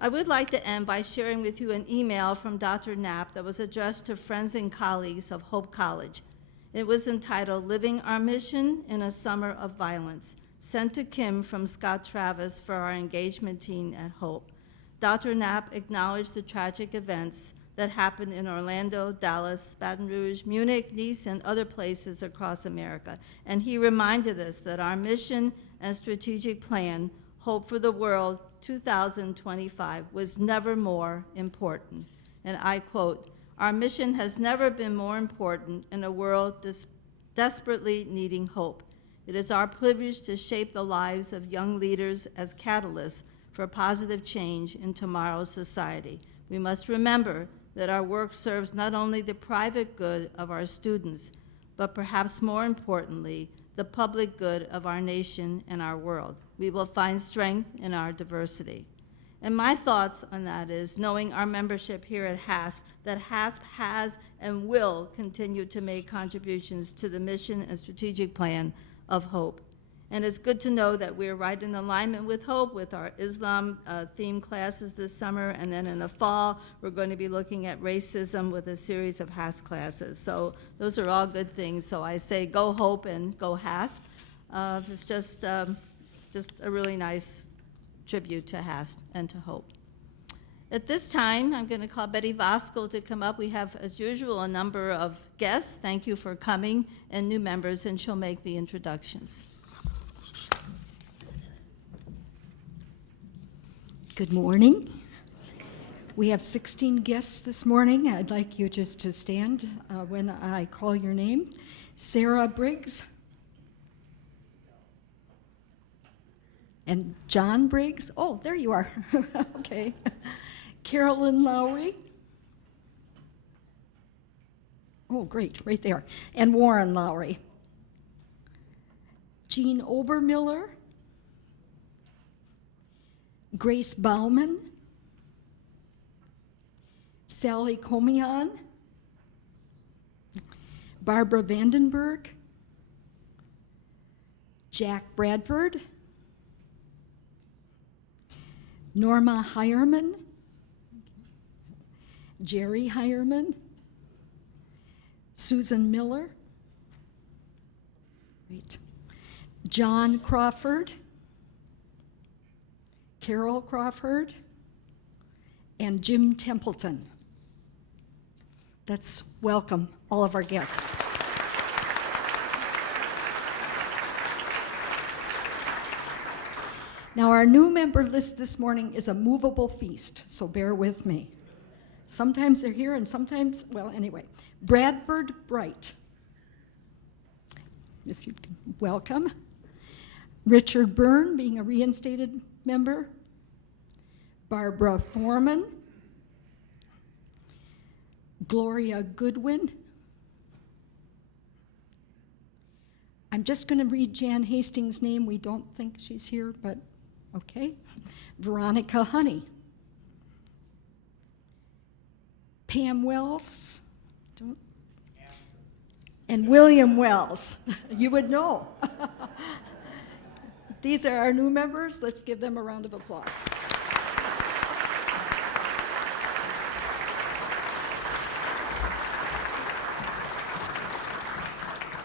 I would like to end by sharing with you an email from Dr. Knapp that was addressed to friends and colleagues of Hope College. It was entitled, Living Our Mission in a Summer of Violence, sent to Kim from Scott Travis for our engagement team at Hope. Dr. Knapp acknowledged the tragic events that happened in Orlando, Dallas, Baton Rouge, Munich, Nice, and other places across America. And he reminded us that our mission and strategic plan, Hope for the World 2025, was never more important. And I quote, "Our mission has never been more important in a world desperately needing hope. It is our privilege to shape the lives of young leaders as catalysts for positive change in tomorrow's society. We must remember that our work serves not only the private good of our students, but perhaps more importantly, the public good of our nation and our world. We will find strength in our diversity." And my thoughts on that is, knowing our membership here at HASP, that HASP has and will continue to make contributions to the mission and strategic plan of Hope. And it's good to know that we're right in alignment with Hope with our Islam themed classes this summer, and then in the fall, we're going to be looking at racism with a series of HASP classes. So those are all good things. So I say go Hope and go HASP. It's just a really nice tribute to HASP and to Hope. At this time, I'm going to call Betty Voskel to come up. We have, as usual, a number of guests. Thank you for coming, and new members, and she'll make the introductions. Good morning. We have 16 guests this morning. I'd like you just to stand when I call your name. Sarah Briggs. And John Briggs. Oh, there you are. Okay. Carolyn Lowry. Oh, great, right there. And Warren Lowry. Jean Obermiller. Grace Bauman, Sally Comian, Barbara Vandenberg, Jack Bradford, Norma Hireman, Jerry Hireman, Susan Miller, John Crawford, Carol Crawford, and Jim Templeton. Let's welcome all of our guests. Now, our new member list this morning is a movable feast, so bear with me. Sometimes they're here and sometimes, well, anyway. Bradford Bright, if you can welcome. Richard Byrne, being a reinstated member. Barbara Foreman, Gloria Goodwin. I'm just going to read Jan Hastings' name. We don't think she's here, but okay. Veronica Honey. Pam Wells. And William Wells. You would know. These are our new members. Let's give them a round of applause.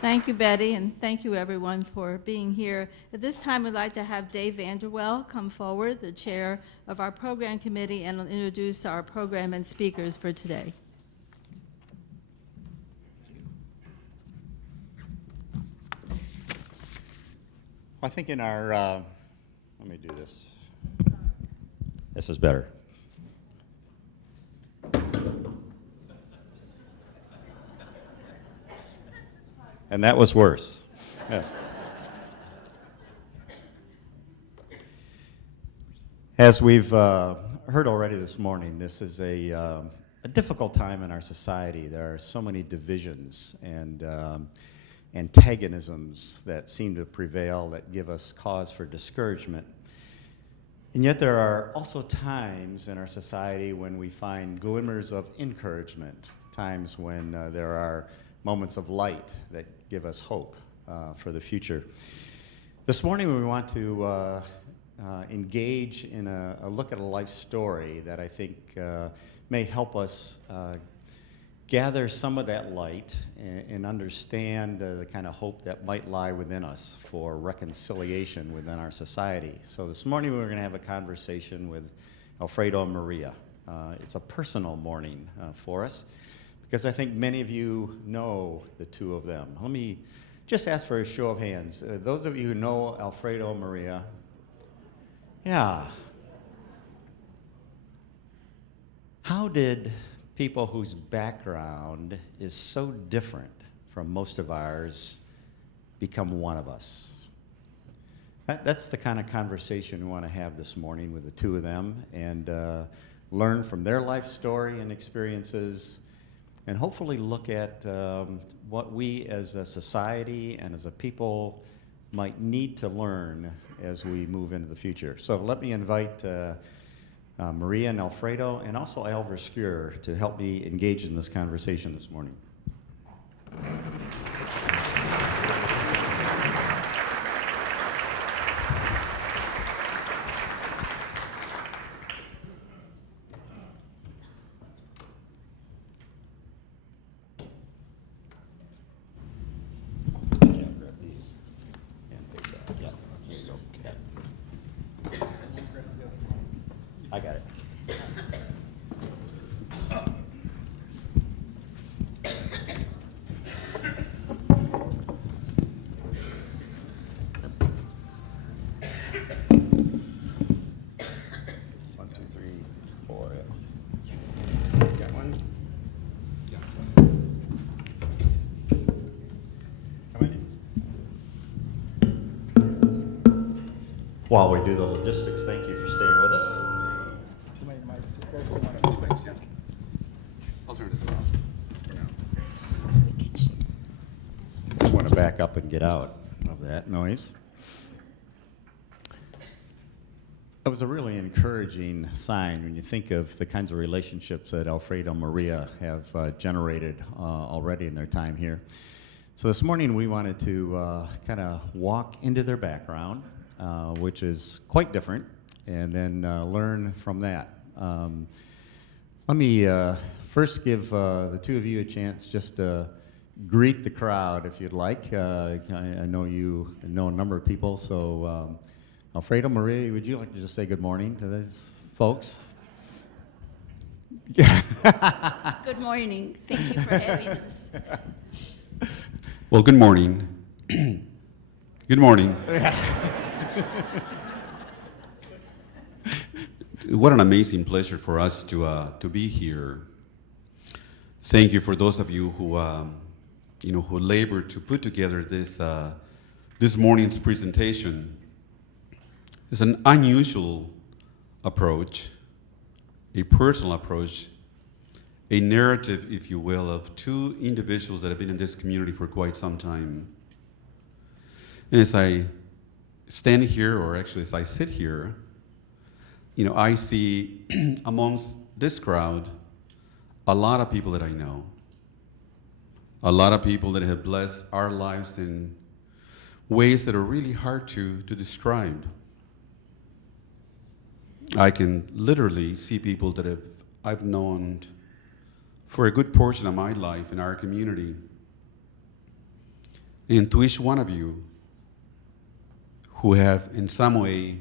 Thank you, Betty, and thank you, everyone, for being here. At this time, we'd like to have Dave Vanderwell come forward, the chair of our program committee, and introduce our program and speakers for today. I think in our, let me do this. This is better. And that was worse. Yes. As we've heard already this morning, this is a difficult time in our society. There are so many divisions and antagonisms that seem to prevail that give us cause for discouragement. And yet there are also times in our society when we find glimmers of encouragement, times when there are moments of light that give us hope for the future. This morning we want to engage in a look at a life story that I think may help us gather some of that light and understand the kind of hope that might lie within us for reconciliation within our society. So this morning we're going to have a conversation with Alfredo and Maria. It's a personal morning for us because I think many of you know the two of them. Let me just ask for a show of hands. Those of you who know Alfredo and Maria, yeah. How did people whose background is so different from most of ours become one of us? That's the kind of conversation we want to have this morning with the two of them and learn from their life story and experiences and hopefully look at what we as a society and as a people might need to learn as we move into the future. So let me invite Maria and Alfredo, and also Alvar Skjur to help me engage in this conversation this morning. I got it. One, two, three, four. Got one? Yeah. Come in. While we do the logistics, thank you for staying with us. I'll turn this off for now. I want to back up and get out of that noise. It was a really encouraging sign when you think of the kinds of relationships that Alfredo and Maria have generated already in their time here. So this morning we wanted to kind of walk into their background, which is quite different, and then learn from that. Let me first give the two of you a chance just to greet the crowd if you'd like. I know you know a number of people, so Alfredo, Maria, would you like to just say good morning to those folks? Good morning. Thank you for having us. Well, good morning. Good morning. What an amazing pleasure for us to be here. Thank you for those of you who who labored to put together this morning's presentation. It's an unusual approach, a personal approach, a narrative, if you will, of two individuals that have been in this community for quite some time. And as I stand here, or actually as I sit here, I see amongst this crowd a lot of people that I know, a lot of people that have blessed our lives in ways that are really hard to describe. I can literally see people that I've known for a good portion of my life in our community. And to each one of you who have in some way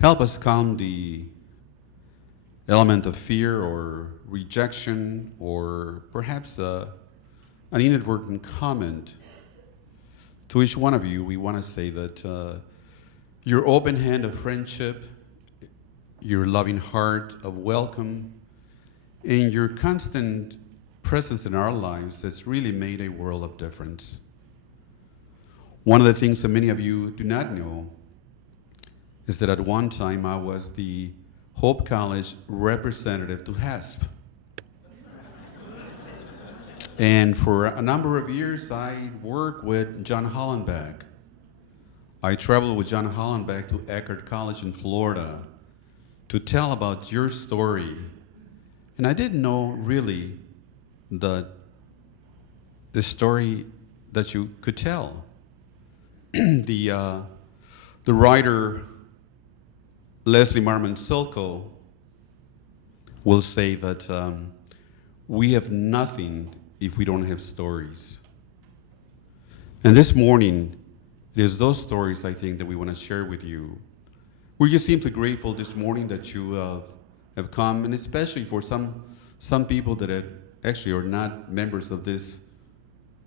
helped us calm the element of fear or rejection or perhaps an inadvertent comment, to each one of you we want to say that your open hand of friendship, your loving heart of welcome, and your constant presence in our lives has really made a world of difference. One of the things that many of you do not know is that at one time I was the Hope College representative to HASP. And for a number of years I worked with John Hollenbeck. I traveled with John Hollenbeck to Eckerd College in Florida to tell about your story. And I didn't know really the story that you could tell. The The writer Leslie Marmon Silko will say that we have nothing if we don't have stories. And this morning, it is those stories, I think, that we want to share with you. We're just simply grateful this morning that you have come, and especially for some people that actually are not members of this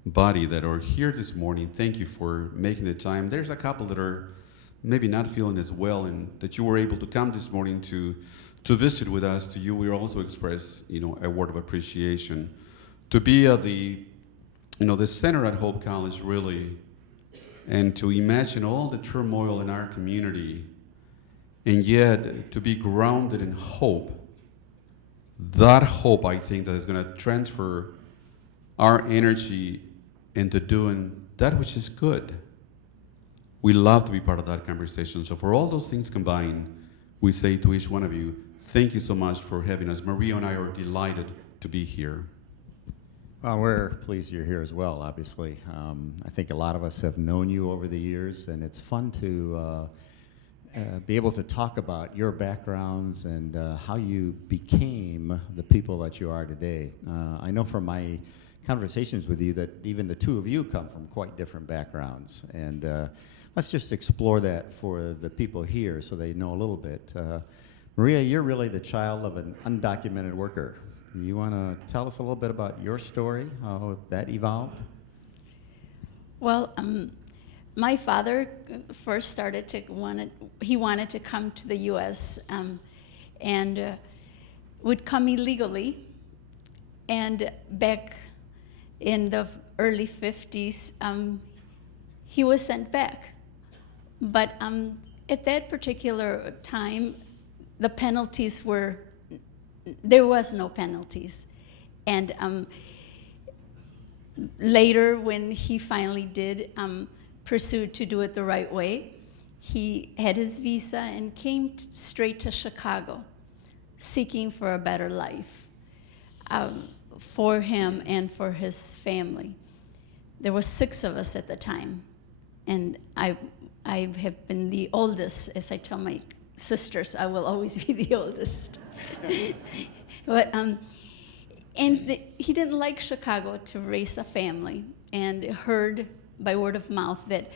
body that are here this morning. Thank you for making the time. There's a couple that are maybe not feeling as well, and that you were able to come this morning to visit with us. To you, we also express, a word of appreciation. To be at the center at Hope College, really, and to imagine all the turmoil in our community, and yet to be grounded in hope. That hope, I think, that is going to transfer our energy into doing that which is good. We love to be part of that conversation. So for all those things combined, we say to each one of you, thank you so much for having us. Maria and I are delighted to be here. Well, we're pleased you're here as well, obviously. I think a lot of us have known you over the years, and it's fun to be able to talk about your backgrounds and how you became the people that you are today. I know from my conversations with you that even the two of you come from quite different backgrounds, and let's just explore that for the people here so they know a little bit. Maria, you're really the child of an undocumented worker. You want to tell us a little bit about your story, how that evolved? Well, my father first he wanted to come to the U.S. And would come illegally. And back in the early 50s, he was sent back. But at that particular time, the penalties there was no penalties. And later, when he finally did pursue to do it the right way, he had his visa and came straight to Chicago, seeking for a better life for him and for his family. There were 6 of us at the time, and I have been the oldest. As I tell my sisters, I will always be the oldest. But and he didn't like Chicago to raise a family, and heard by word of mouth that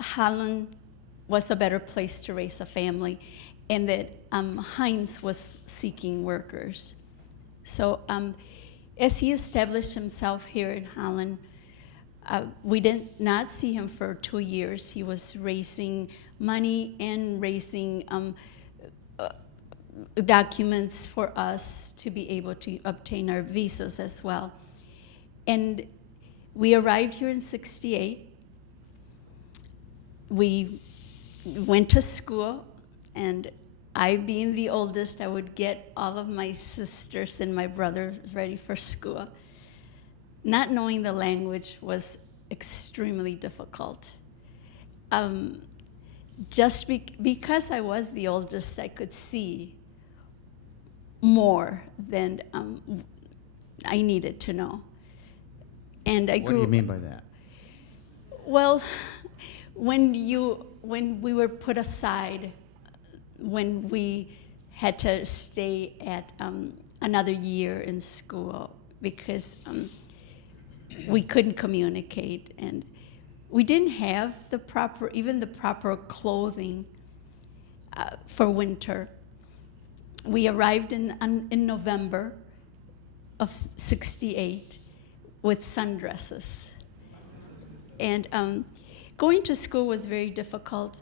Holland was a better place to raise a family, and that Heinz was seeking workers. So as he established himself here in Holland, we did not see him for 2 years. He was raising money and raising documents for us to be able to obtain our visas as well. And we arrived here in '68. We went to school, and I, being the oldest, I would get all of my sisters and my brother ready for school. Not knowing the language was extremely difficult. Just because I was the oldest, I could see more than I needed to know. And I grew. What do you mean by that? Well, when we were put aside, when we had to stay at another year in school because we couldn't communicate, and we didn't have the proper clothing for winter. We arrived in November of '68 with sundresses. And going to school was very difficult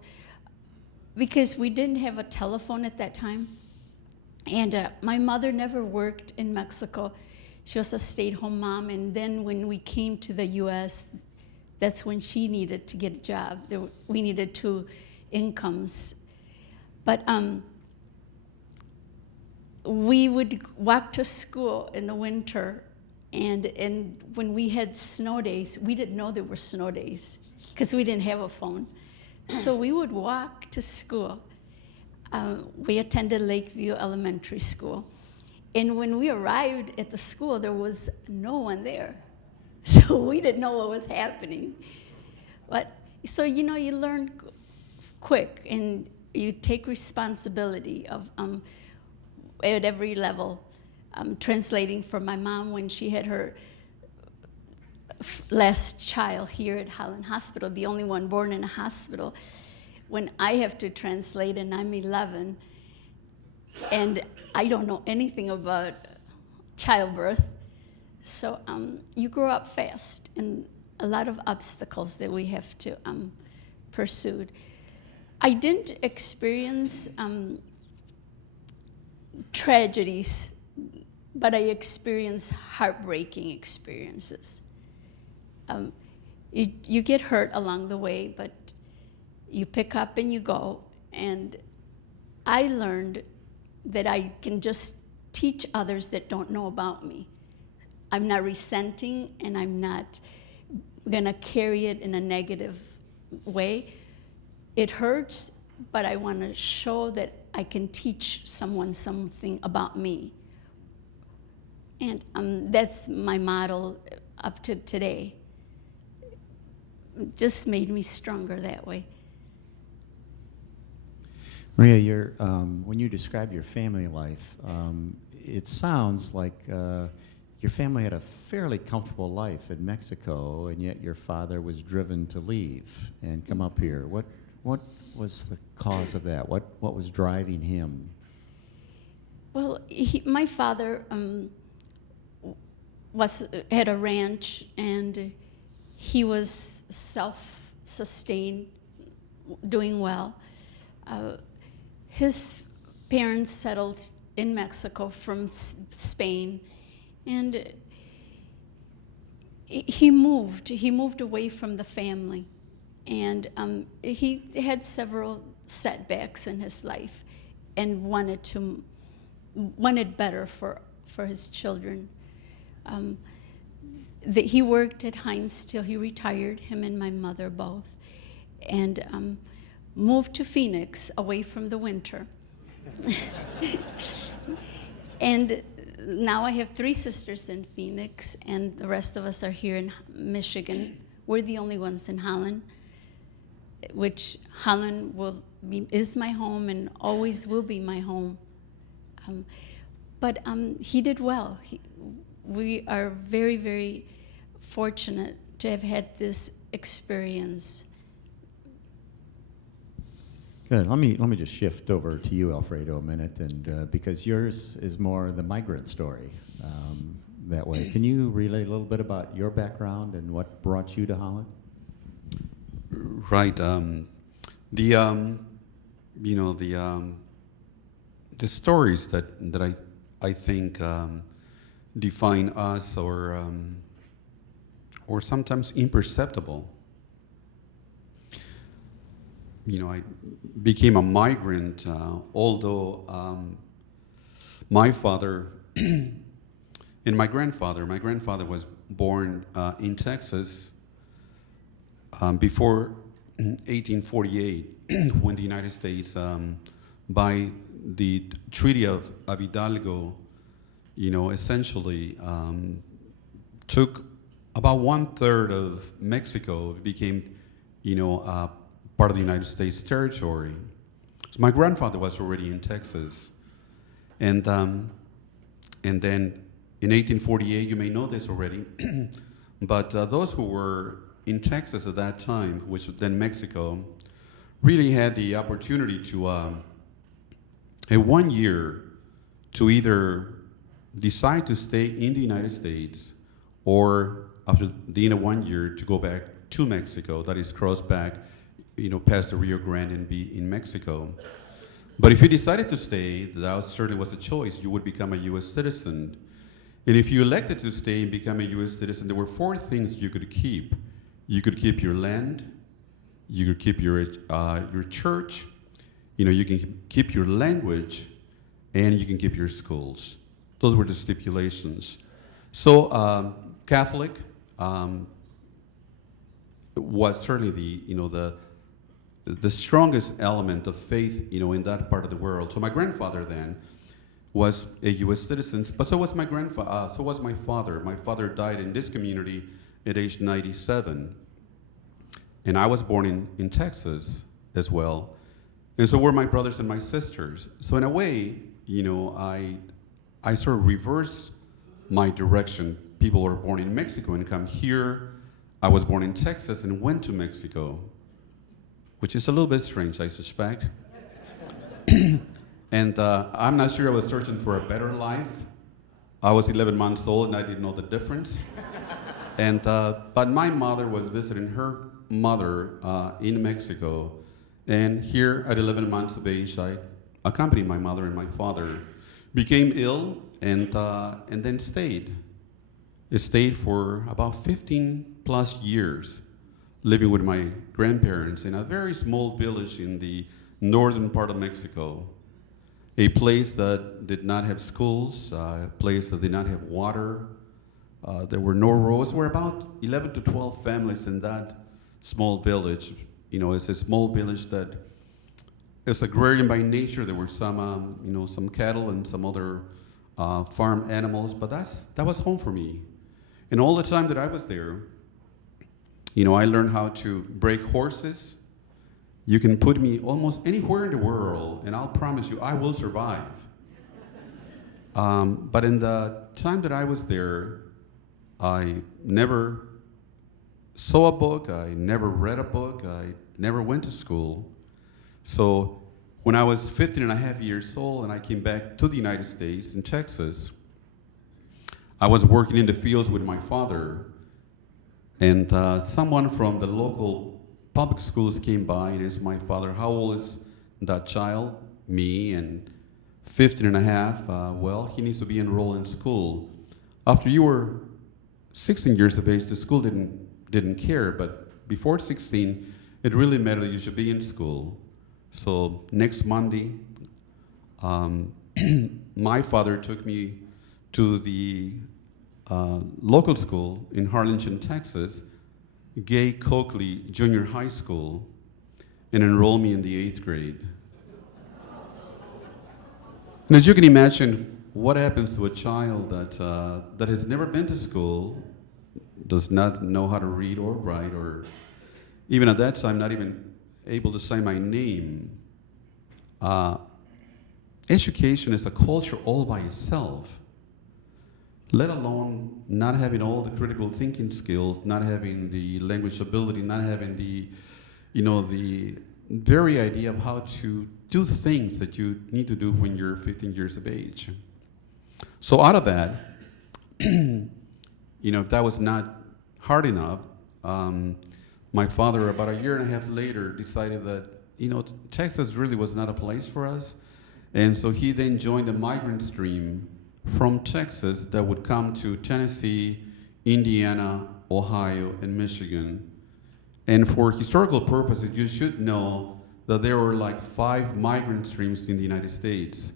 because we didn't have a telephone at that time. And my mother never worked in Mexico. She was a stay-at-home mom. And then when we came to the U.S., that's when she needed to get a job. We needed 2 incomes. But we would walk to school in the winter, and when we had snow days, we didn't know there were snow days because we didn't have a phone. So we would walk to school. We attended Lakeview Elementary School. And when we arrived at the school, there was no one there. So we didn't know what was happening. So, you learn quick, and you take responsibility of at every level. Translating for my mom when she had her last child here at Holland Hospital, the only one born in a hospital. When I have to translate and I'm 11 and I don't know anything about childbirth, so you grow up fast, and a lot of obstacles that we have to pursue. I didn't experience tragedies, but I experienced heartbreaking experiences. You get hurt along the way, but you pick up and you go. And I learned that I can just teach others that don't know about me. I'm not resenting, and I'm not gonna carry it in a negative way. It hurts, but I wanna show that I can teach someone something about me. And that's my model up to today. It just made me stronger that way. Maria, when you describe your family life, it sounds like your family had a fairly comfortable life in Mexico, and yet your father was driven to leave and come up here. What was the cause of that? What was driving him? Well, my father had a ranch, and he was self-sustained, doing well. His parents settled in Mexico from Spain, and he moved away from the family, and he had several setbacks in his life and wanted better for his children. He worked at Heinz till he retired, him and my mother both, and moved to Phoenix away from the winter. And now I have 3 sisters in Phoenix, and the rest of us are here in Michigan. We're the only ones in Holland, which Holland is my home and always will be my home. But he did well. We are very, very fortunate to have had this experience. Good. Let me just shift over to you, Alfredo, a minute, and because yours is more the migrant story that way. Can you relay a little bit about your background and what brought you to Holland? Right. The stories that I think define us, or sometimes imperceptible. I became a migrant, although my father and my grandfather was born in Texas before 1848, when the United States, by the Treaty of Hidalgo, essentially took about 1/3 of Mexico, became, part of the United States territory. So my grandfather was already in Texas, and then in 1848, you may know this already, but those who were in Texas at that time, which was then Mexico, really had the opportunity to, in 1 year, to either decide to stay in the United States, or after the end of 1 year, to go back to Mexico, that is, cross back, past the Rio Grande and be in Mexico. But if you decided to stay, that certainly was a choice. You would become a U.S. citizen. And if you elected to stay and become a U.S. citizen, there were 4 things you could keep. You could keep your land, you could keep your church, you can keep your language, and you can keep your schools. Those were the stipulations. So Catholic was certainly the strongest element of faith, in that part of the world. So my grandfather then was a U.S. citizen, but so was my grandfather. So was my father. My father died in this community at age 97, and I was born in Texas. as well. And so were my brothers and my sisters. So in a way, I sort of reversed my direction. People were born in Mexico and come here. I was born in Texas and went to Mexico, which is a little bit strange, I suspect. And I'm not sure I was searching for a better life. I was 11 months old and I didn't know the difference. And but my mother was visiting her mother in Mexico. And here at 11 months of age, I accompanied my mother and my father, became ill, and then stayed. I stayed for about 15 plus years, living with my grandparents in a very small village in the northern part of Mexico, a place that did not have schools, a place that did not have water. There were no roads. There were about 11 to 12 families in that small village. It's a small village that is agrarian by nature. There were some cattle and some other farm animals, but that was home for me. And all the time that I was there, I learned how to break horses. You can put me almost anywhere in the world, and I'll promise you, I will survive. But in the time that I was there, I never saw a book, I never read a book, I never went to school. So when I was 15 and a half years old and I came back to the United States in Texas, I was working in the fields with my father, and someone from the local public schools came by and asked my father, how old is that child? Me, and 15 and a half, well, he needs to be enrolled in school. After you were 16 years of age, the school didn't care, but before 16, it really mattered that you should be in school. So next Monday, my father took me to the local school in Harlingen, Texas, Gay Coakley Junior High School, and enrolled me in the 8th grade. And as you can imagine, what happens to a child that has never been to school, does not know how to read or write, or even at that time not even able to say my name? Education is a culture all by itself, let alone not having all the critical thinking skills, not having the language ability, not having the very idea of how to do things that you need to do when you're 15 years of age. So out of that, if that was not hard enough, my father, about a year and a half later, decided that, Texas really was not a place for us. And so he then joined the migrant stream from Texas that would come to Tennessee, Indiana, Ohio, and Michigan. And for historical purposes, you should know that there were like 5 migrant streams in the United States.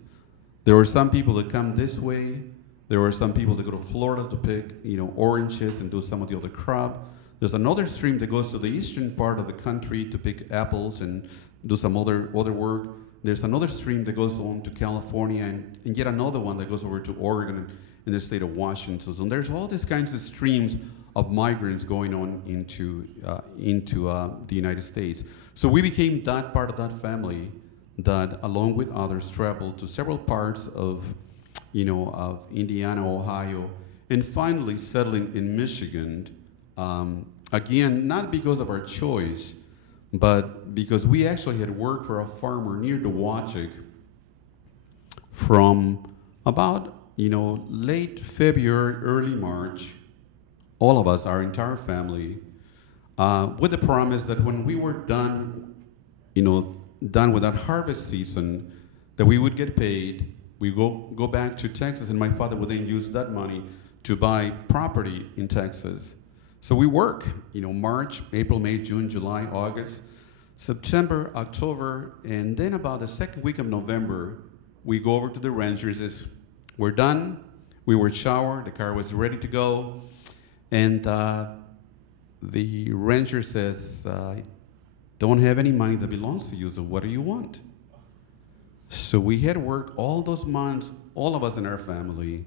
There were some people that come this way. There were some people that go to Florida to pick, oranges and do some of the other crop. There's another stream that goes to the eastern part of the country to pick apples and do some other work. There's another stream that goes on to California, and yet another one that goes over to Oregon in the state of Washington. So there's all these kinds of streams of migrants going on into the United States. So we became that part of that family that, along with others, traveled to several parts of Indiana, Ohio, and finally settling in Michigan. Again, not because of our choice, but because we actually had worked for a farmer near Dowagiac from about, late February, early March, all of us, our entire family, with the promise that when we were done with that harvest season, that we would get paid. We go back to Texas, and my father would then use that money to buy property in Texas. So we work, March, April, May, June, July, August, September, October, and then about the second week of November, we go over to the ranchers. We're done. We were showered. The car was ready to go. And the rancher says, don't have any money that belongs to you, so what do you want? So we had worked all those months, all of us in our family,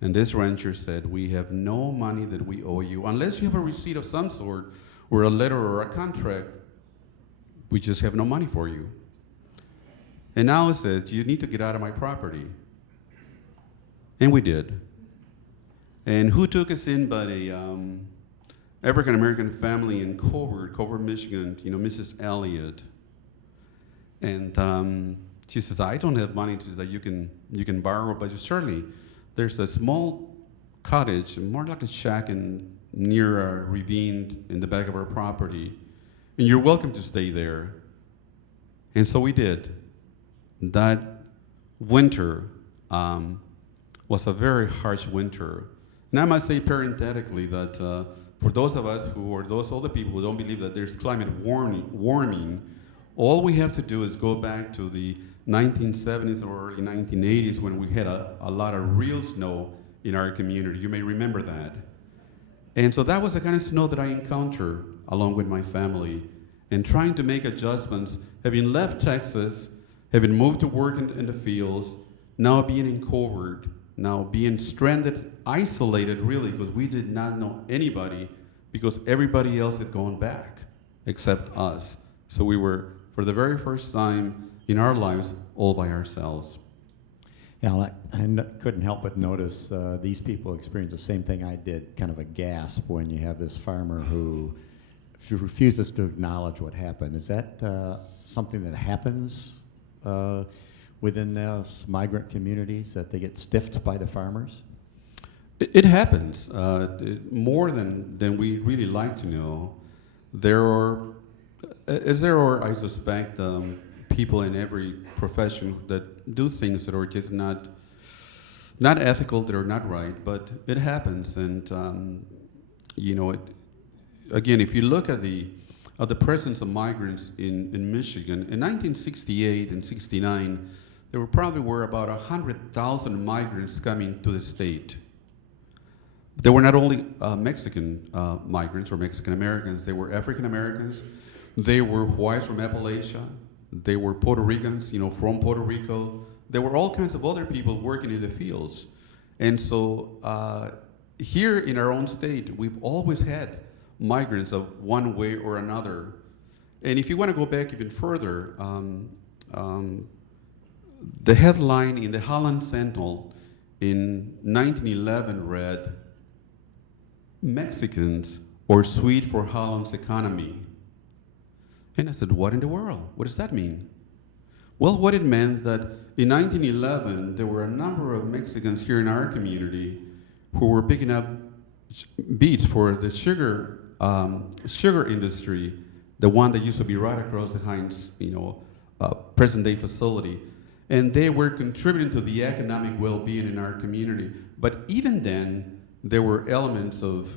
and this rancher said, we have no money that we owe you, unless you have a receipt of some sort, or a letter or a contract. we just have no money for you. And now it says, you need to get out of my property. And we did. And who took us in but a African-American family in Culver, Michigan, Mrs. Elliott. And she says, I don't have money that you can borrow, but certainly there's a small cottage, more like a shack near a ravine in the back of our property, and you're welcome to stay there. And so we did. That winter was a very harsh winter. And I must say parenthetically that for those of us or those older people who don't believe that there's climate warming, all we have to do is go back to the 1970s or early 1980s when we had a lot of real snow in our community. You may remember that. And so that was the kind of snow that I encountered along with my family, and trying to make adjustments, having left Texas, having moved to work in the fields, now being in Culver, now being stranded, isolated really, because we did not know anybody, because everybody else had gone back except us. So we were, for the very first time in our lives, all by ourselves. Yeah, couldn't help but notice these people experienced the same thing I did, kind of a gasp when you have this farmer who refuses to acknowledge what happened. Is that something that happens within those migrant communities, that they get stiffed by the farmers? It happens more than we really like to know. There are, I suspect, people in every profession that do things that are just not ethical, that are not right, but it happens. And again, if you look at the presence of migrants in Michigan, in 1968 and 69, there probably were about 100,000 migrants coming to the state. They were not only Mexican migrants or Mexican Americans, they were African Americans, they were whites from Appalachia, they were Puerto Ricans, from Puerto Rico. There were all kinds of other people working in the fields. And so here in our own state, we've always had migrants of one way or another. And if you want to go back even further, the headline in the Holland Sentinel in 1911 read, "Mexicans are sweet for Holland's economy." And I said, what in the world? What does that mean? Well, what it meant that in 1911, there were a number of Mexicans here in our community who were picking up beets for the sugar industry, the one that used to be right across the Heinz, present-day facility. And they were contributing to the economic well-being in our community. But even then, there were elements of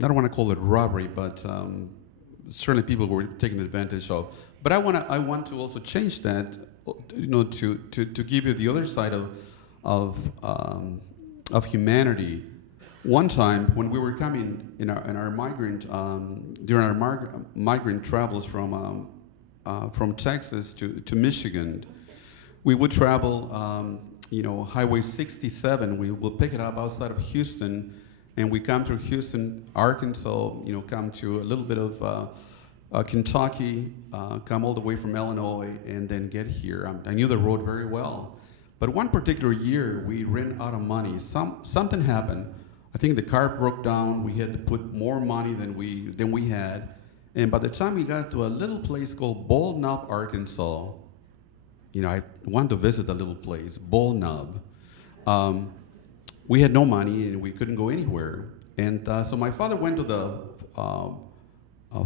I don't want to call it robbery, but certainly people were taken advantage of. But I want to also change that, to give you the other side of humanity. One time when we were coming in our migrant during our migrant travels from Texas to Michigan, we would travel Highway 67. We will pick it up outside of Houston. And we come through Houston, Arkansas, come to a little bit of Kentucky, come all the way from Illinois, and then get here. I knew the road very well. But one particular year, we ran out of money. Something happened. I think the car broke down. We had to put more money than we had. And by the time we got to a little place called Bull Knob, Arkansas, I wanted to visit the little place, Bull Knob. We had no money and we couldn't go anywhere. And so my father went to the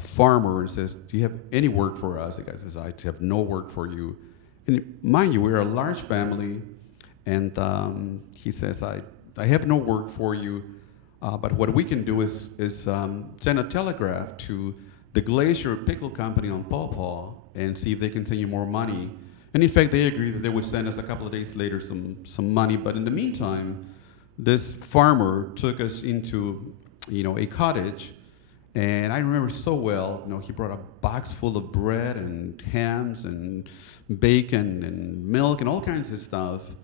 farmer and says, "Do you have any work for us?" The guy says, "I have no work for you." And mind you, we're a large family. And he says, I have no work for you, but what we can do is send a telegraph to the Glacier Pickle Company on Paw Paw and see if they can send you more money. And in fact, they agreed that they would send us a couple of days later some money. But in the meantime, this farmer took us into, a cottage, and I remember so well, he brought a box full of bread and hams and bacon and milk and all kinds of stuff.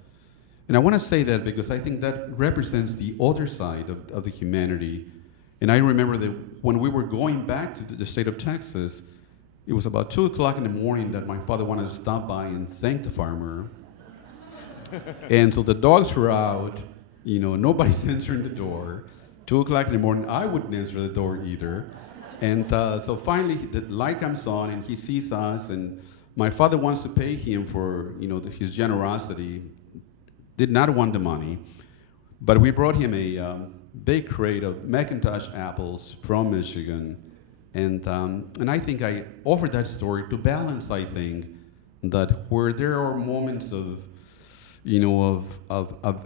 And I want to say that because I think that represents the other side of the humanity. And I remember that when we were going back to the state of Texas, it was about 2 o'clock in the morning that my father wanted to stop by and thank the farmer. And so the dogs were out, nobody's answering the door. 2 o'clock in the morning, I wouldn't answer the door either. And so finally, the light comes on, and he sees us, and my father wants to pay him for, his generosity. Did not want the money, but we brought him a big crate of McIntosh apples from Michigan, and I think I offered that story to balance. I think that where there are moments of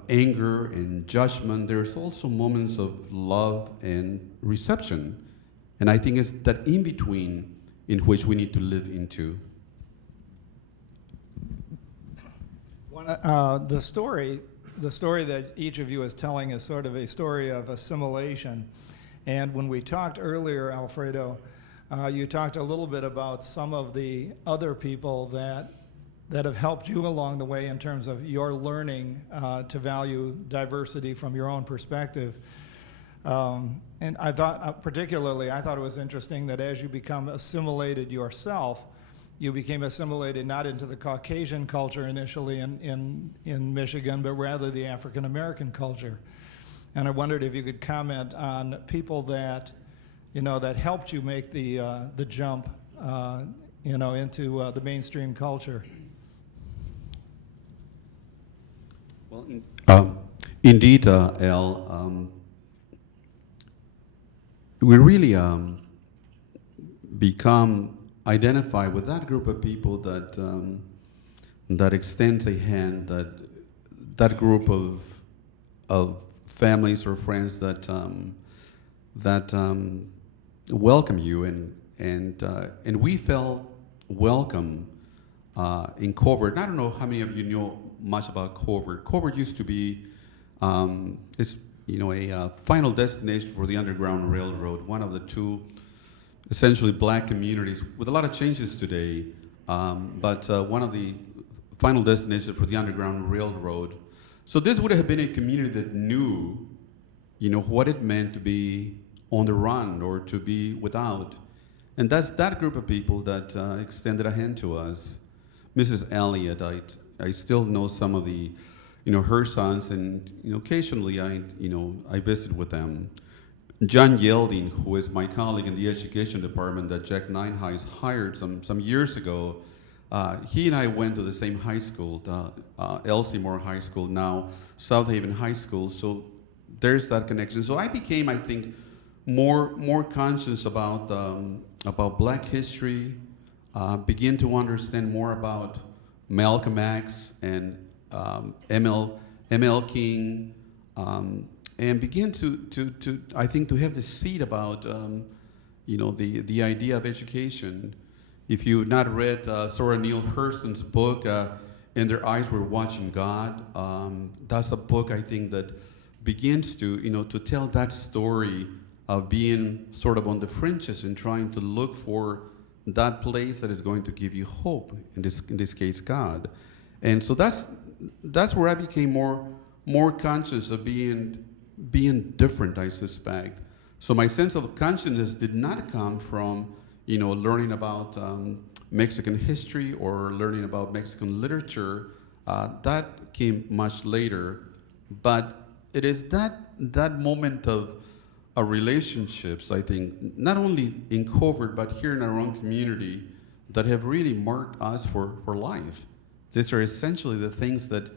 anger and judgment, there's also moments of love and reception. And I think it's that in between in which we need to live into. The story that each of you is telling is sort of a story of assimilation. And when we talked earlier, Alfredo, you talked a little bit about some of the other people that have helped you along the way in terms of your learning to value diversity from your own perspective. And I thought, particularly, I thought it was interesting that as you become assimilated yourself, you became assimilated not into the Caucasian culture initially in Michigan, but rather the African American culture. And I wondered if you could comment on people that, that helped you make the jump, into the mainstream culture. Well, indeed, Al, we really become identified with that group of people that extends a hand, that group of families or friends that welcome you, and we felt welcome in Covert. I don't know how many of you know much about Covert. Covert used to be it's a final destination for the Underground Railroad, one of the two essentially black communities with a lot of changes today, but one of the final destinations for the Underground Railroad. So this would have been a community that knew, what it meant to be on the run or to be without. And that's that group of people that extended a hand to us. Mrs. Elliott, I still know some of the, her sons, and occasionally I visit with them. John Yelding, who is my colleague in the education department that Jack Nineheis hired some years ago, he and I went to the same high school, Elsinore High School, now South Haven High School. So there's that connection. So I became, I think, more conscious about Black history, begin to understand more about Malcolm X and ML King, and begin to I think to have the seed about the idea of education. If you've not read Zora Neale Hurston's book, "And Their Eyes Were Watching God," that's a book I think that begins to tell that story of being sort of on the fringes and trying to look for that place that is going to give you hope. In this case, God. And so that's where I became more conscious of being different, I suspect. So my sense of consciousness did not come from learning about Mexican history or learning about Mexican literature. That came much later. But it is that moment of relationships, I think, not only in Covert, but here in our own community, that have really marked us for life. These are essentially the things that,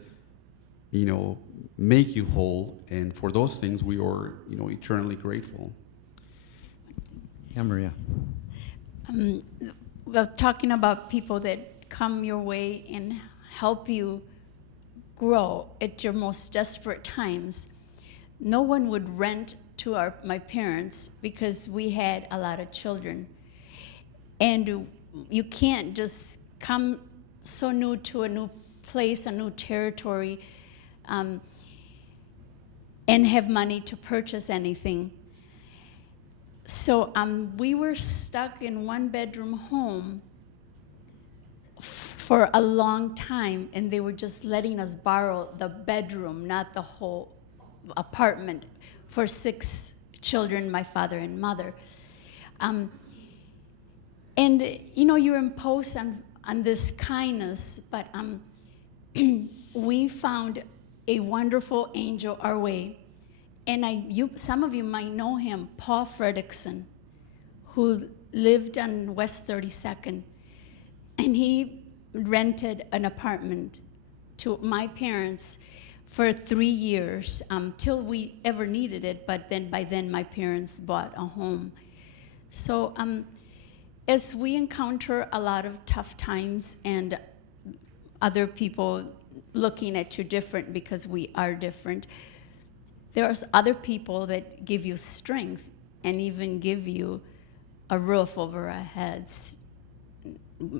make you whole, and for those things we are, eternally grateful. Yeah, Maria. Well, talking about people that come your way and help you grow at your most desperate times, no one would rent to my parents because we had a lot of children. And you can't just come so new to a new place, a new territory, and have money to purchase anything. So we were stuck in one-bedroom home for a long time, and they were just letting us borrow the bedroom, not the whole apartment, for 6 children, my father and mother. And you're imposed on this kindness, but we found a wonderful angel our way. And some of you might know him, Paul Fredrickson, who lived on West 32nd. And he rented an apartment to my parents for 3 years, till we ever needed it, but then by then my parents bought a home. So as we encounter a lot of tough times and other people looking at you different because we are different, there's other people that give you strength and even give you a roof over our heads.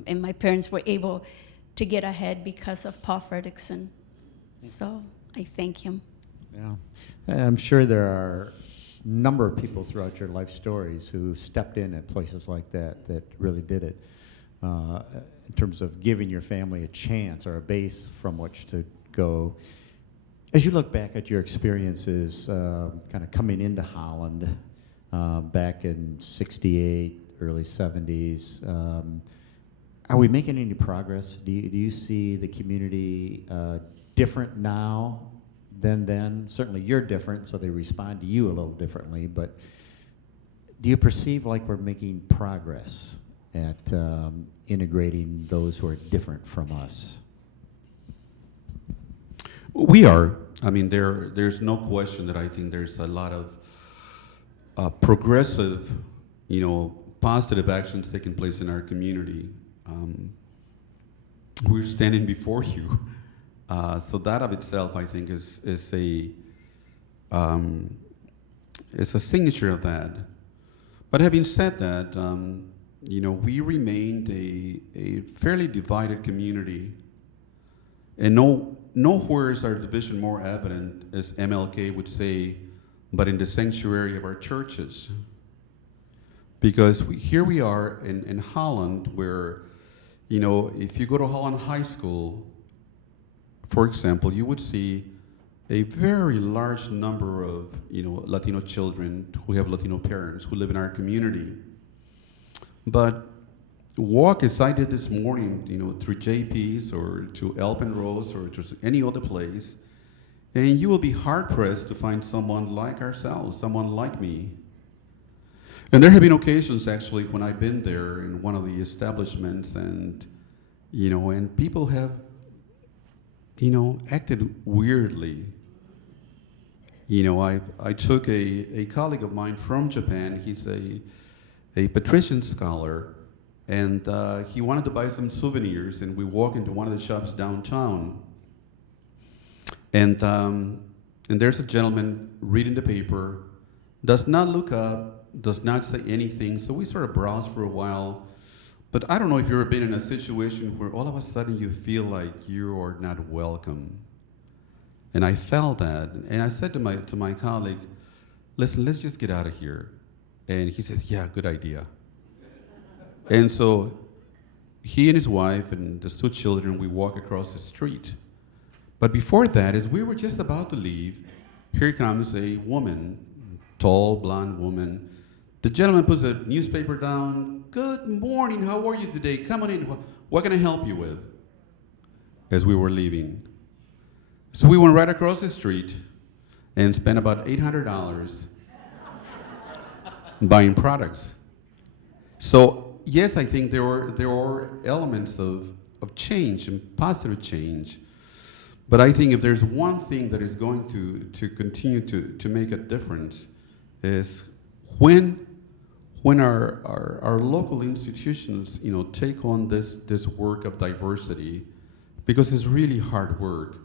And my parents were able to get ahead because of Paul Fredrickson. So I thank him. Yeah. I'm sure there are a number of people throughout your life stories who stepped in at places like that that really did it, in terms of giving your family a chance or a base from which to go. As you look back at your experiences kind of coming into Holland back in '68, early '70s, are we making any progress? Do you see the community different now than then? Certainly you're different, so they respond to you a little differently, but do you perceive like we're making progress at integrating those who are different from us? We are. I mean, there's no question that I think there's a lot of progressive, positive actions taking place in our community. We're standing before you. So that of itself, I think, is a signature of that. But having said that, we remained a fairly divided community, and nowhere is our division more evident, as MLK would say, but in the sanctuary of our churches. Because here we are in Holland, where, if you go to Holland High School, for example, you would see a very large number of Latino children who have Latino parents who live in our community. But walk as I did this morning, through JP's or to Elpen Rose or to any other place, and you will be hard-pressed to find someone like ourselves, someone like me. And there have been occasions, actually, when I've been there in one of the establishments, and people have acted weirdly. I took a colleague of mine from Japan. He's a patrician scholar, and he wanted to buy some souvenirs, and we walk into one of the shops downtown, and there's a gentleman reading the paper, does not look up, does not say anything, so we sort of browse for a while. But I don't know if you've ever been in a situation where all of a sudden you feel like you are not welcome. And I felt that, and I said to my colleague, listen, let's just get out of here. And he says, yeah, good idea. And so he and his wife and the 2 children, we walk across the street. But before that, as we were just about to leave, here comes a woman, tall, blonde woman. The gentleman puts a newspaper down. Good morning, how are you today? Come on in, what can I help you with? As we were leaving. So we went right across the street and spent about $800 buying products. So yes, I think there were elements of change and positive change. But I think if there's one thing that is going to continue to make a difference is when our local institutions, take on this work of diversity, because it's really hard work.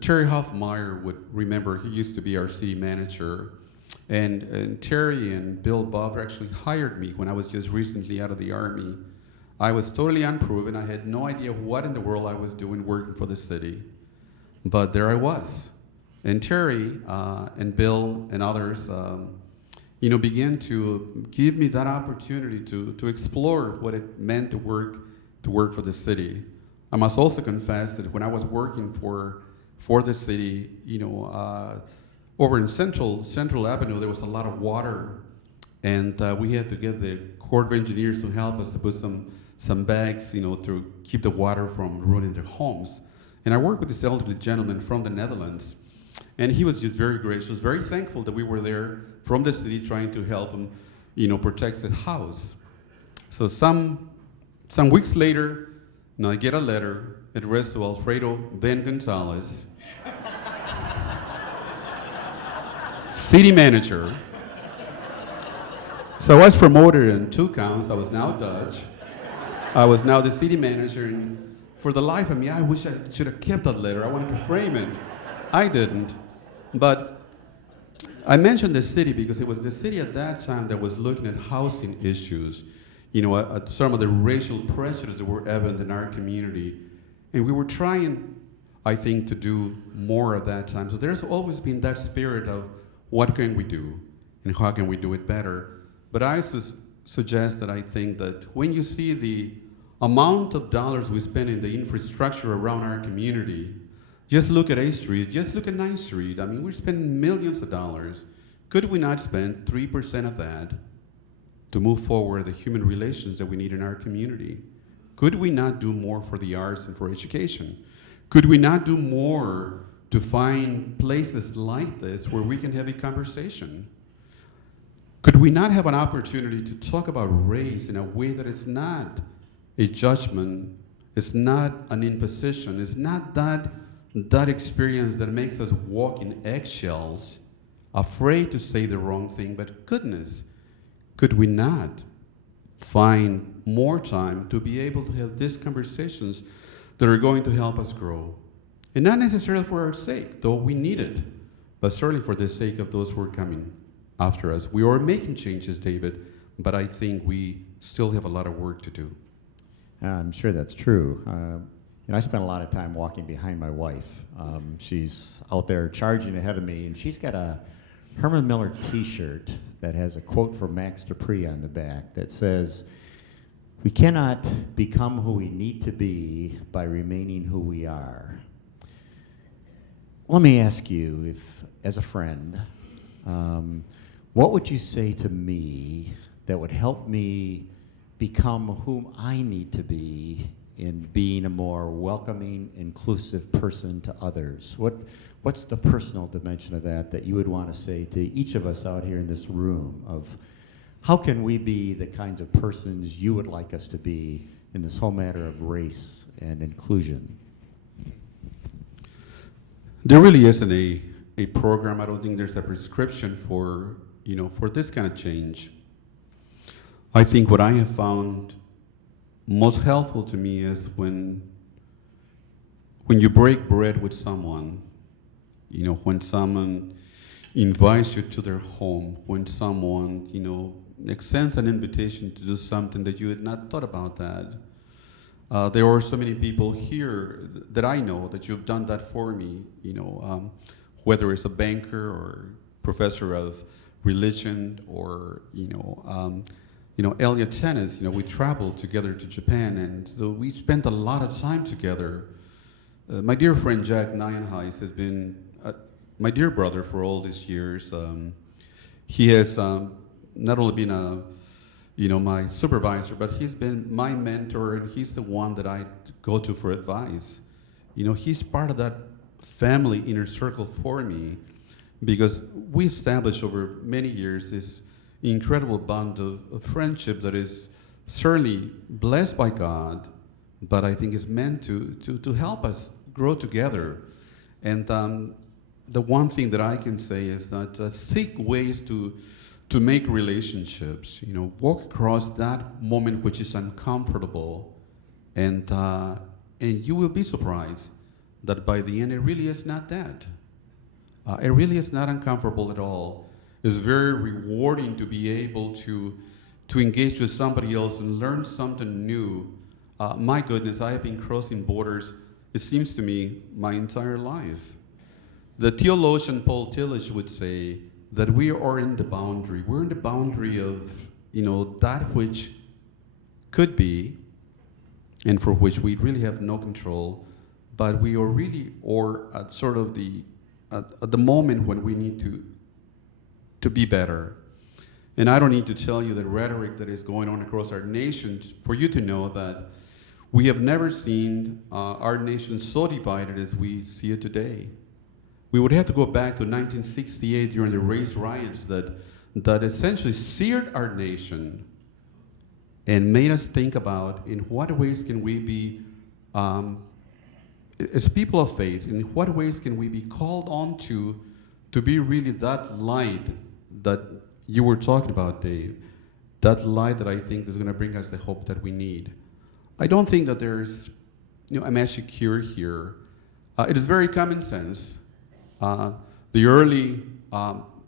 Terry Hoffmeyer would remember, he used to be our city manager, and Terry and Bill Bob actually hired me when I was just recently out of the Army. I was totally unproven. I had no idea what in the world I was doing working for the city, but there I was. And Terry and Bill and others began to give me that opportunity to explore what it meant to work for the city. I must also confess that when I was working for the city, over in Central Avenue, there was a lot of water, and we had to get the Corps of Engineers to help us to put some bags, to keep the water from ruining their homes. And I worked with this elderly gentleman from the Netherlands, and he was just very gracious, very thankful that we were there from the city trying to help him, protect his house. So some weeks later, I get a letter addressed to Alfredo Ben Gonzales, city manager. So I was promoted in 2 counts. I was now Dutch. I was now the city manager, and for the life of me, I wish I should have kept that letter. I wanted to frame it. I didn't. But I mentioned the city because it was the city at that time that was looking at housing issues, at some of the racial pressures that were evident in our community. And we were trying, I think, to do more at that time. So there's always been that spirit of what can we do and how can we do it better. But I suggest that I think that when you see the amount of dollars we spend in the infrastructure around our community, just look at 8th Street, just look at 9th Street. I mean, we're spending millions of dollars. Could we not spend 3% of that to move forward the human relations that we need in our community? Could we not do more for the arts and for education? Could we not do more to find places like this where we can have a conversation? Could we not have an opportunity to talk about race in a way that is not a judgment, it's not an imposition, it's not that experience that makes us walk in eggshells, afraid to say the wrong thing, but goodness, could we not find more time to be able to have these conversations that are going to help us grow? And not necessarily for our sake, though we need it, but certainly for the sake of those who are coming after us. We are making changes, David, but I think we still have a lot of work to do. I'm sure that's true. I spend a lot of time walking behind my wife. She's out there charging ahead of me, and she's got a Herman Miller t-shirt that has a quote from Max Dupree on the back that says, "We cannot become who we need to be by remaining who we are." Let me ask you, if, as a friend, what would you say to me that would help me become whom I need to be in being a more welcoming, inclusive person to others? What's the personal dimension of that you would want to say to each of us out here in this room of how can we be the kinds of persons you would like us to be in this whole matter of race and inclusion? There really isn't a program. I don't think there's a prescription for this kind of change. I think what I have found most helpful to me is when you break bread with someone, when someone invites you to their home, when someone, extends an invitation to do something that you had not thought about that. There are so many people here that I know that you've done that for me, whether it's a banker or professor of religion or, Elliot Tennis, we traveled together to Japan, and so we spent a lot of time together. My dear friend Jack Nienhuis has been my dear brother for all these years. He has not only been my supervisor, but he's been my mentor, and he's the one that I go to for advice. He's part of that family inner circle for me, because we established over many years this incredible bond of friendship that is certainly blessed by God, but I think is meant to help us grow together. And the one thing that I can say is that seek ways to make relationships, walk across that moment which is uncomfortable, and you will be surprised that by the end it really is not that. It really is not uncomfortable at all. It's very rewarding to be able to engage with somebody else and learn something new. My goodness, I have been crossing borders, it seems to me, my entire life. The theologian Paul Tillich would say that we are in the boundary. We're in the boundary of, that which could be and for which we really have no control, but we are really at sort of the at the moment when we need to be better. And I don't need to tell you the rhetoric that is going on across our nation for you to know that we have never seen our nation so divided as we see it today. We would have to go back to 1968 during the race riots that essentially seared our nation and made us think about in what ways can we be, as people of faith, in what ways can we be called on to be really that light that you were talking about, Dave, that light that I think is going to bring us the hope that we need. I don't think that there's a magic cure here. It is very common sense. The early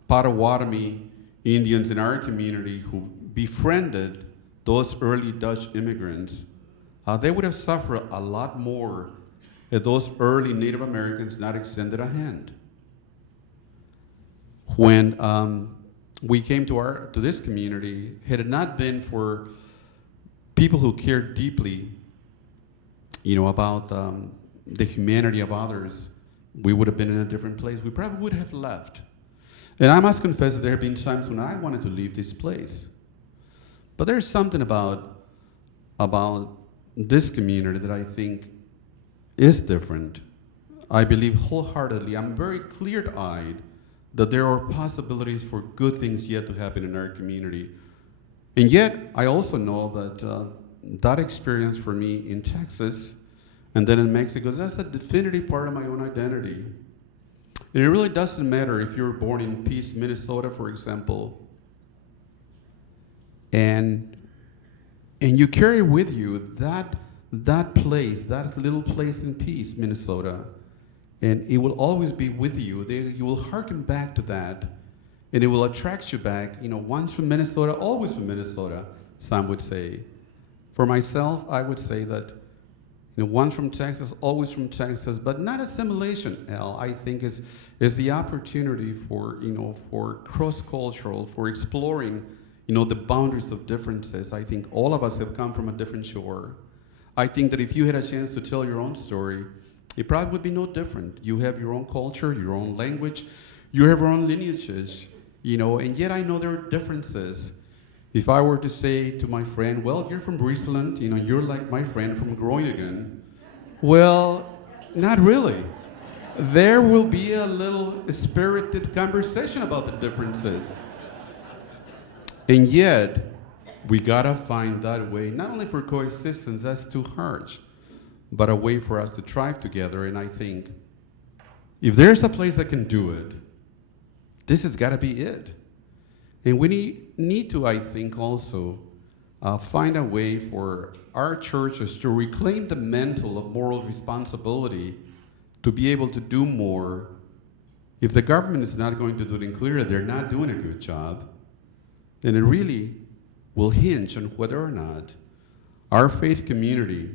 Potawatomi Indians in our community who befriended those early Dutch immigrants, they would have suffered a lot more if those early Native Americans not extended a hand. When we came to this community, had it not been for people who cared deeply, about the humanity of others, we would have been in a different place. We probably would have left. And I must confess that there have been times when I wanted to leave this place. But there's something about this community that I think is different. I believe wholeheartedly, I'm very clear-eyed that there are possibilities for good things yet to happen in our community. And yet, I also know that that experience for me in Texas and then in Mexico, that's a definitive part of my own identity. And it really doesn't matter if you're born in Peace, Minnesota, for example, and you carry with you that place, that little place in Peace, Minnesota, and it will always be with you. You will hearken back to that, and it will attract you back, once from Minnesota, always from Minnesota, some would say. For myself, I would say that once from Texas, always from Texas, but not assimilation, Al. I think is the opportunity for, for cross-cultural, for exploring, the boundaries of differences. I think all of us have come from a different shore. I think that if you had a chance to tell your own story, it probably would be no different. You have your own culture, your own language, you have your own lineages, and yet I know there are differences. If I were to say to my friend, well, you're from Breezeland, you're like my friend from Groningen. Well, not really. There will be a little spirited conversation about the differences. And yet, we gotta find that way, not only for coexistence, that's too harsh, but a way for us to thrive together. And I think if there's a place that can do it, this has gotta be it. And we need to, I think, also find a way for our churches to reclaim the mantle of moral responsibility to be able to do more. If the government is not going to do it, and clearly they're not doing a good job, then it really will hinge on whether or not our faith community,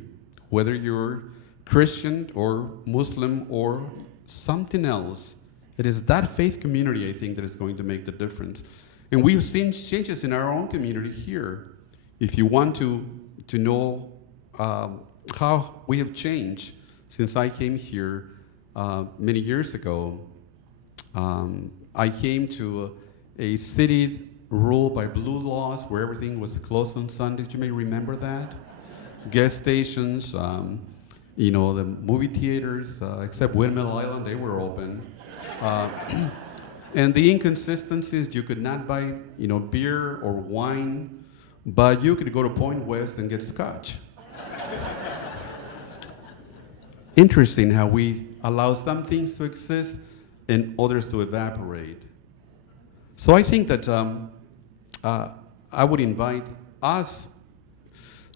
whether you're Christian or Muslim or something else, it is that faith community, I think, that is going to make the difference. And we've seen changes in our own community here. If you want to know how we have changed since I came here many years ago, I came to a city ruled by blue laws where everything was closed on Sundays. You may remember that. Gas stations, the movie theaters, except Windmill Island, they were open. And the inconsistencies, you could not buy, beer or wine, but you could go to Point West and get scotch. Interesting how we allow some things to exist and others to evaporate. So I think that I would invite us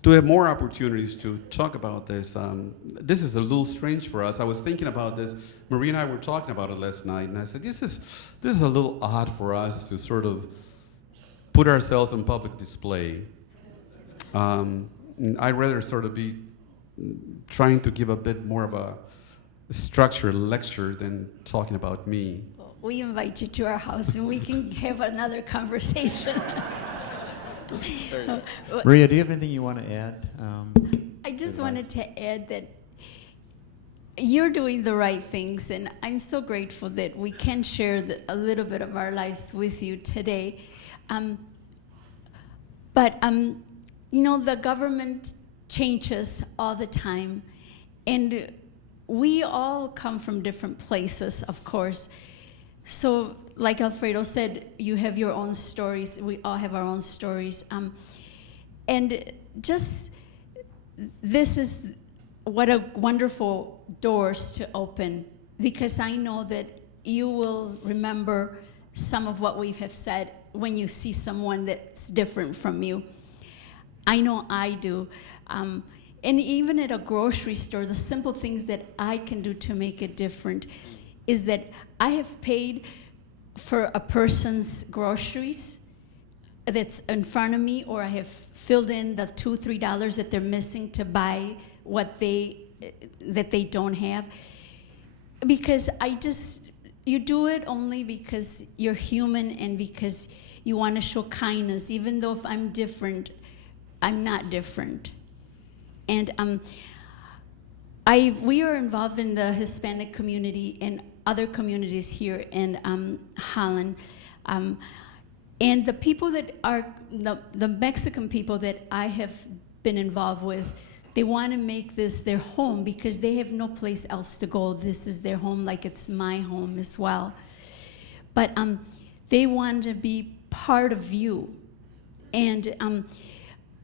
to have more opportunities to talk about this. This is a little strange for us. I was thinking about this. Marie and I were talking about it last night, and I said, this is a little odd for us to sort of put ourselves on public display. I'd rather sort of be trying to give a bit more of a structured lecture than talking about me. We invite you to our house and we can have another conversation. Maria, do you have anything you want to add? I just advice? wanted to add that you're doing the right things, and I'm so grateful that we can share a little bit of our lives with you today. But the government changes all the time, and we all come from different places, of course. So, like Alfredo said, you have your own stories. We all have our own stories, and just this is what a wonderful doors to open, because I know that you will remember some of what we have said when you see someone that's different from you. I know I do. And even at a grocery store, the simple things that I can do to make it different is that I have paid for a person's groceries that's in front of me, or I have filled in the $2, $3 that they're missing to buy what that they don't have. Because you do it only because you're human and because you want to show kindness. Even though if I'm different, I'm not different. And we are involved in the Hispanic community and other communities here in Holland. And the people that are, the Mexican people that I have been involved with, they want to make this their home because they have no place else to go. This is their home, like it's my home as well. But they want to be part of you. And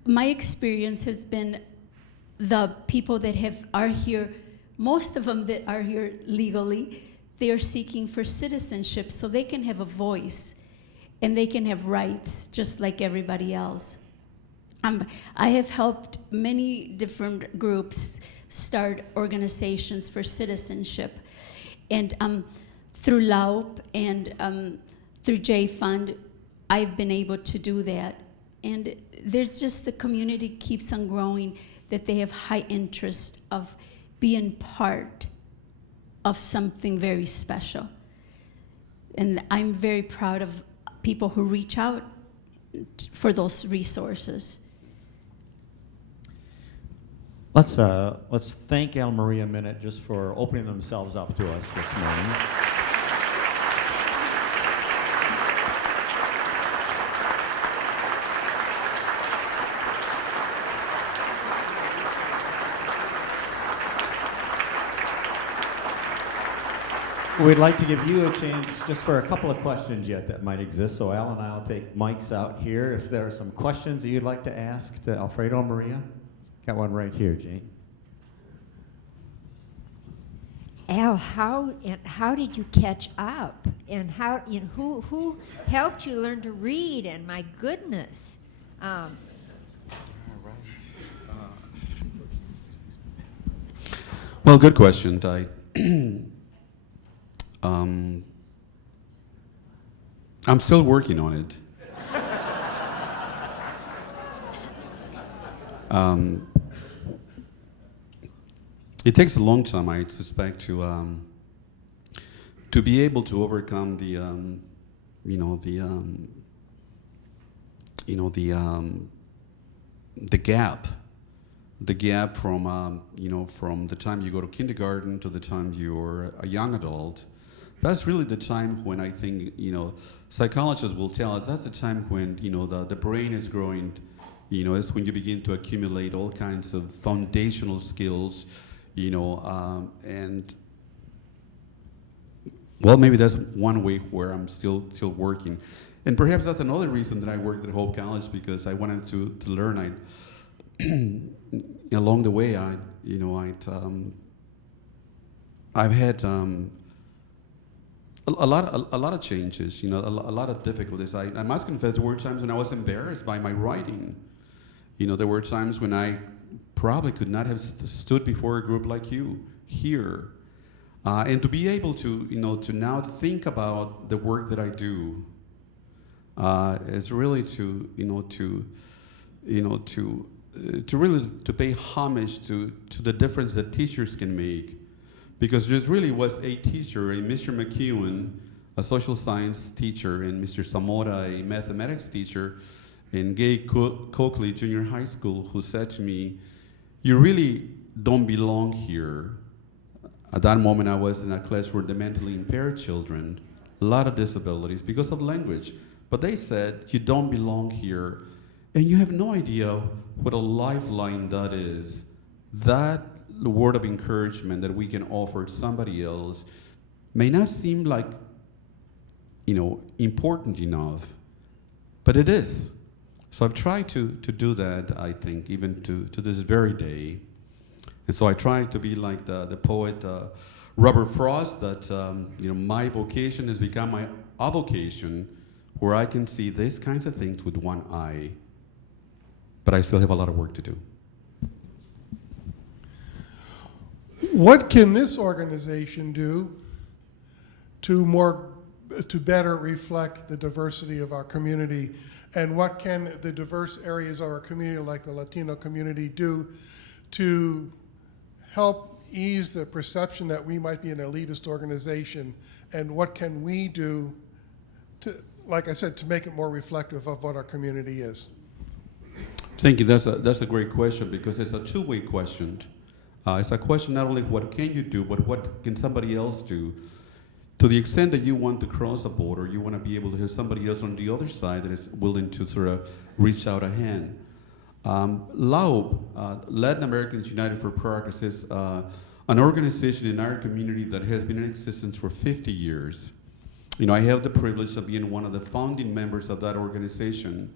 my experience has been the people that are here, most of them that are here legally, they are seeking for citizenship so they can have a voice and they can have rights just like everybody else. I have helped many different groups start organizations for citizenship. And through LAUP and through J-Fund, I've been able to do that. And there's just, the community keeps on growing, that they have high interest of being part of something very special. And I'm very proud of people who reach out for those resources. Let's thank Al Maria a minute just for opening themselves up to us this morning. We'd like to give you a chance just for a couple of questions yet that might exist. So Al and I will take mics out here. If there are some questions that you'd like to ask to Alfredo and Maria. Got one right here, Jane. Al, how did you catch up? And how, who helped you learn to read? And my goodness. Well, good question. I'm still working on it. It takes a long time, I suspect, to be able to overcome the gap from from the time you go to kindergarten to the time you're a young adult. That's really the time when I think psychologists will tell us that's the time when the brain is growing. It's when you begin to accumulate all kinds of foundational skills. And well, maybe that's one way where I'm still working, and perhaps that's another reason that I worked at Hope College, because I wanted to learn. Along the way, I've had a lot of changes, a lot of difficulties. I must confess, there were times when I was embarrassed by my writing. There were times when I probably could not have stood before a group like you here, and to be able to to now think about the work that I do is really to really to pay homage to the difference that teachers can make, because there really was a teacher, a Mr. McEwen, a social science teacher, and Mr. Zamora, a mathematics teacher, in Gay Coakley Junior High School, who said to me, "You really don't belong here." At that moment, I was in a class for the mentally impaired children, a lot of disabilities because of language. But they said, you don't belong here, and you have no idea what a lifeline that is. That word of encouragement that we can offer somebody else may not seem like, important enough, but it is. So I've tried to do that, I think, even to this very day. And so I try to be like the poet Robert Frost, that my vocation has become my avocation, where I can see these kinds of things with one eye, but I still have a lot of work to do. What can this organization do to better reflect the diversity of our community, and what can the diverse areas of our community, like the Latino community, do to help ease the perception that we might be an elitist organization, and what can we do to, like I said, to make it more reflective of what our community is? Thank you. That's a great question, because it's a two-way question. It's a question not only what can you do, but what can somebody else do? To the extent that you want to cross a border, you want to be able to have somebody else on the other side that is willing to sort of reach out a hand. LAUP, Latin Americans United for Progress, is an organization in our community that has been in existence for 50 years. I have the privilege of being one of the founding members of that organization.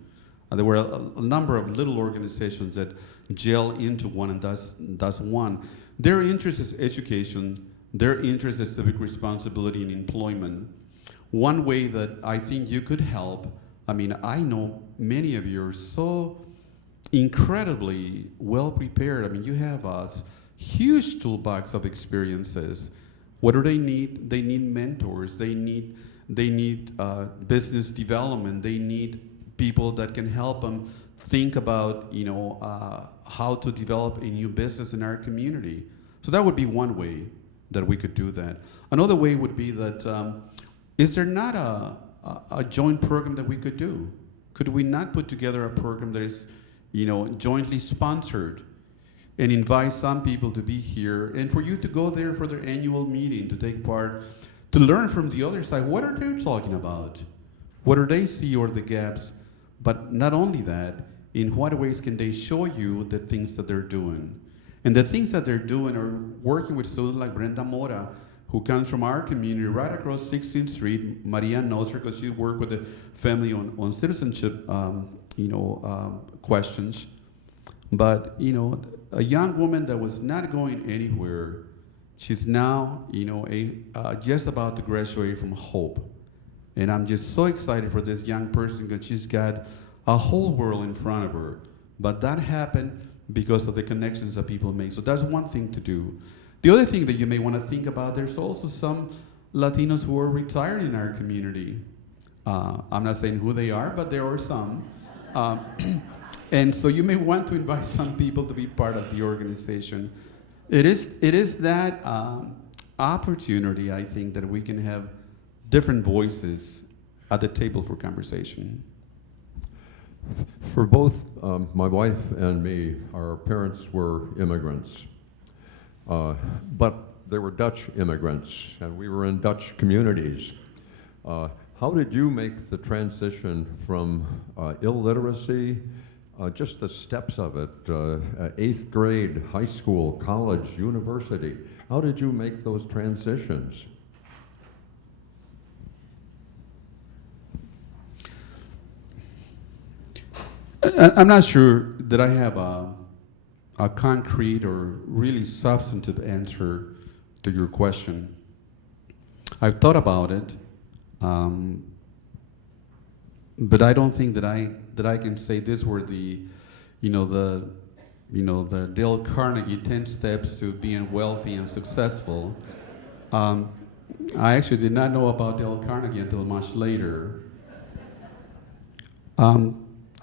There were a number of little organizations that gel into one, and that's one. Their interest is education. Their interest is civic responsibility and employment. One way that I think you could help, I know many of you are so incredibly well prepared. You have a huge toolbox of experiences. What do they need? They need mentors. They need business development. They need people that can help them think about how to develop a new business in our community. So that would be one way that we could do that. Another way would be that is there not a joint program that we could do? Could we not put together a program that is jointly sponsored, and invite some people to be here, and for you to go there for their annual meeting, to take part, to learn from the other side, what are they talking about? What do they see or the gaps? But not only that, in what ways can they show you the things that they're doing? And the things that they're doing are working with students like Brenda Mora, who comes from our community right across 16th Street. Maria knows her because she worked with the family on citizenship questions. But a young woman that was not going anywhere, she's now just about to graduate from Hope. And I'm just so excited for this young person, because she's got a whole world in front of her. But that happened because of the connections that people make. So that's one thing to do. The other thing that you may want to think about, there's also some Latinos who are retired in our community. I'm not saying who they are, but there are some. And so you may want to invite some people to be part of the organization. It is that opportunity, I think, that we can have different voices at the table for conversation. For both my wife and me, our parents were immigrants. But they were Dutch immigrants, and we were in Dutch communities. How did you make the transition from illiteracy, just the steps of it, 8th grade, high school, college, university? How did you make those transitions? I'm not sure that I have a concrete or really substantive answer to your question. I've thought about it, but I don't think that I can say this were the Dale Carnegie 10 steps to being wealthy and successful. I actually did not know about Dale Carnegie until much later.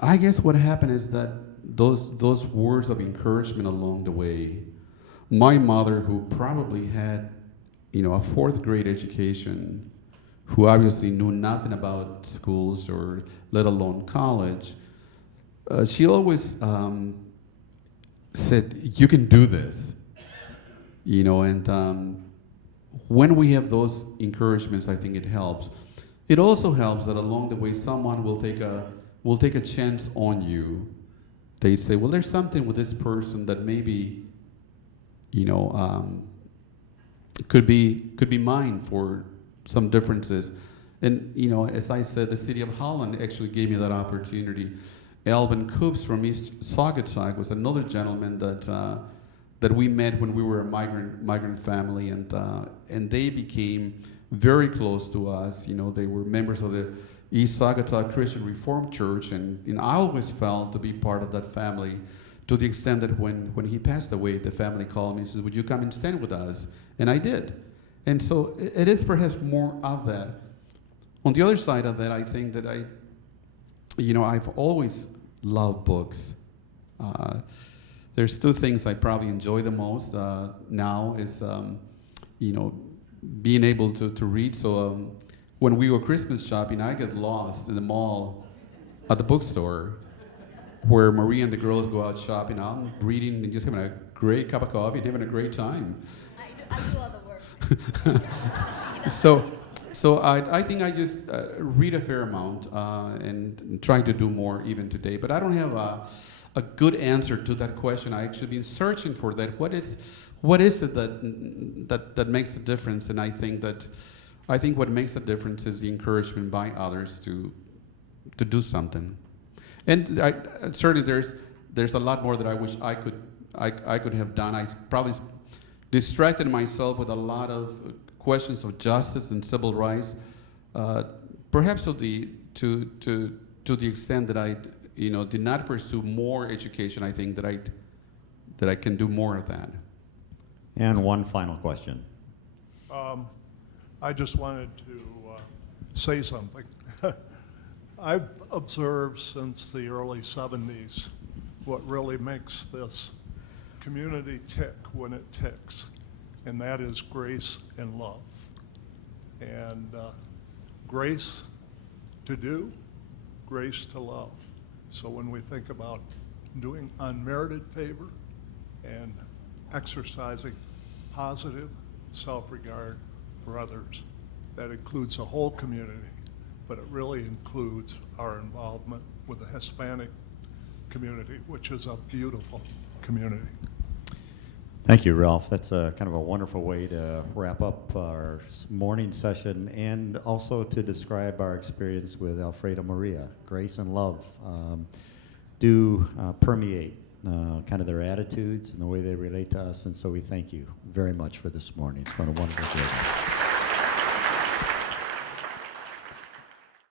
I guess what happened is that those words of encouragement along the way, my mother, who probably had a 4th grade education, who obviously knew nothing about schools or let alone college, she always said, you can do this, and when we have those encouragements, I think it helps. It also helps that along the way, someone will take a chance on you. They say, well, there's something with this person that maybe, could be mine for some differences. And, as I said, the city of Holland actually gave me that opportunity. Alvin Coops from East Saugatuck was another gentleman that we met when we were a migrant family, and they became very close to us. They were members of the East Saugatuck Christian Reformed Church, and I always felt to be part of that family, to the extent that when he passed away, the family called me and said, would you come and stand with us? And I did. And so it is perhaps more of that. On the other side of that, I think that I've always loved books. There's two things I probably enjoy the most now is, being able to read. So when we go Christmas shopping, I get lost in the mall at the bookstore where Maria and the girls go out shopping. I'm reading and just having a great cup of coffee and having a great time. I do all the work. So I think I just read a fair amount and try to do more even today. But I don't have a good answer to that question. I actually been searching for that. What is it that makes a difference? And I think what makes a difference is the encouragement by others to do something. And certainly there's a lot more that I wish I could have done. I probably distracted myself with a lot of questions of justice and civil rights, perhaps to the extent that I did not pursue more education. I think that I can do more of that. And one final question. I just wanted to say something. I've observed since the early 70s what really makes this community tick when it ticks, and that is grace and love. And grace to do, grace to love. So when we think about doing unmerited favor and exercising positive self-regard for others, that includes the whole community, but it really includes our involvement with the Hispanic community, which is a beautiful community. Thank you, Ralph. That's kind of a wonderful way to wrap up our morning session and also to describe our experience with Alfredo Maria. Grace and love do permeate kind of their attitudes and the way they relate to us, and so we thank you very much for this morning. It's been a wonderful day.